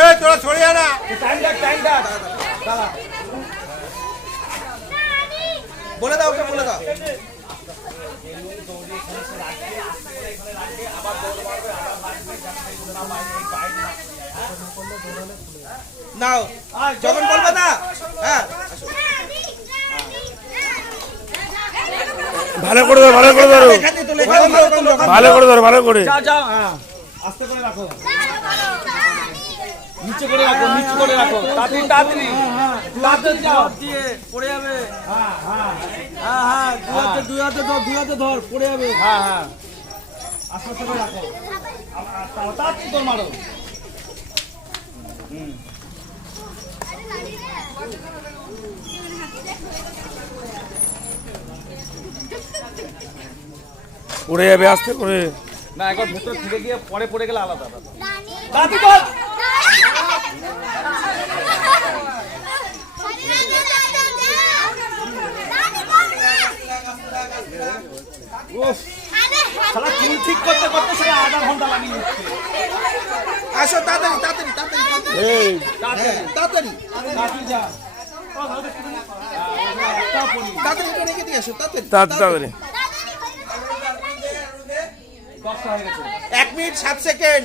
এই তোরা ছড়িয়ে না বলে দাও ওকে বলে দাও নাও যখন বলবে না হ্যাঁ ভালো করে ধরো ভালো করে ধরো ভালো করে ধরো ভালো করে যাও যাও হ্যাঁ আস্তে করে রাখো নিচে করে রাখো নিচে করে রাখো তাড়াতাড়ি তাড়াতাড়ি তাড়াতাড়ি যাও দিয়ে পড়ে যাবে হ্যাঁ হ্যাঁ হ্যাঁ হ্যাঁ দুই হাতে ধর পড়ে যাবে হ্যাঁ হ্যাঁ আস্তে করে রাখো তাড়াতাড়ি তোর মারো পড়ে যাবে আস্তে করে না একবার ভেতর ফিরে গিয়ে পরে পড়ে গেলে আলাদা দাদি বল শালা চুল ঠিক করতে করতে সেটা আধা ঘন্টা লাগিয়ে দিচ্ছে আসো তাড়াতাড়ি তাড়াতাড়ি তাড়াতাড়ি এই তাড়াতাড়ি তাড়াতাড়ি যা তাড়াতাড়ি করে রেখে দিয়ে আসো তাড়াতাড়ি 1 মিনিট 7 সেকেন্ড